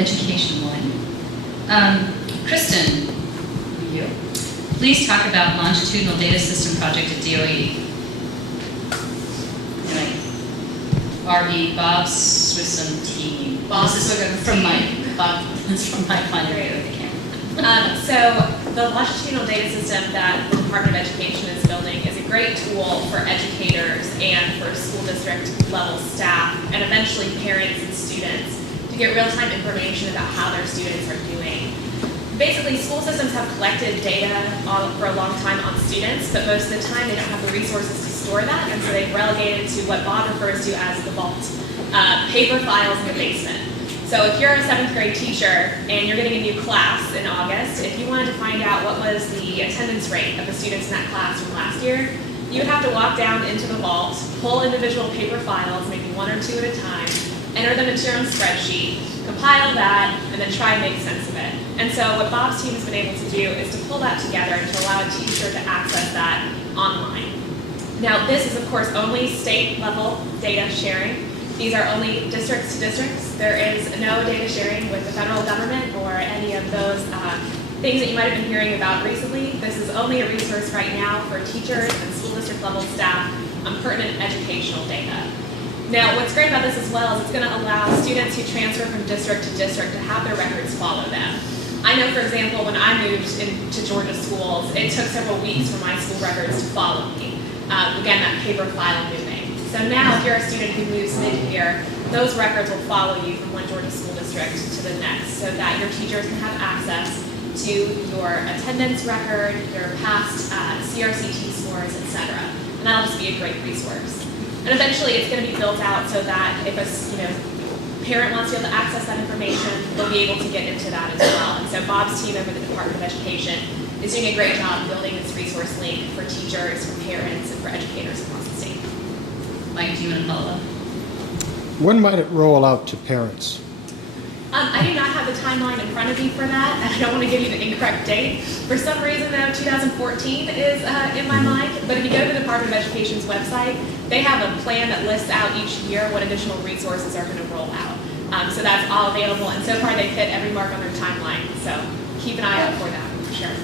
education one. Kristen, you. Please talk about longitudinal data system project at DOE. Anyway, RE, Bob Swissum team. Bob This is Swissum from my team. Bob. This is from my point of view of the camera. So the longitudinal data system that the Department of Education is building is a great tool for educators and for school district level staff and eventually parents and students to get real-time information about how their students are doing. Basically, school systems have collected data for a long time on students, but most of the time they don't have the resources to store that, and so they've relegated to what Bob refers to as the vault, paper files in the basement. So if you're a 7th grade teacher and you're getting a new class in August, if you wanted to find out what was the attendance rate of the students in that class from last year, you would have to walk down into the vault, pull individual paper files, maybe 1 or 2 at a time, enter them into your own spreadsheet, compile that, and then try and make sense of it. And so what Bob's team has been able to do is to pull that together and to allow a teacher to access that online. Now, this is, of course, only state-level data sharing. These are only districts to districts. There is no data sharing with the federal government or any of those things that you might have been hearing about recently. This is only a resource right now for teachers and school district level staff on pertinent educational data. Now, what's great about this as well is it's going to allow students who transfer from district to district to have their records follow them. I know, for example, when I moved into Georgia schools, it took several weeks for my school records to follow me. Again, that paper file moving. So now, if you're a student who moves mid-year, those records will follow you from one Georgia school district to the next, so that your teachers can have access to your attendance record, your past CRCT scores, etc. And that'll just be a great resource. And eventually, it's going to be built out so that if a parent wants to be able to access that information, they'll be able to get into that as well. And so Bob's team over the Department of Education is doing a great job building this resource link for teachers, for parents, and for educators across the state. Mike, do you want to follow up? When might it roll out to parents? I do not have the timeline in front of me for that, and I don't want to give you the incorrect date. For some reason, though, 2014 is in my mind. But if you go to the Department of Education's website, they have a plan that lists out each year what additional resources are going to roll out. So that's all available, and so far they've hit every mark on their timeline. So keep an eye out for that, for sure.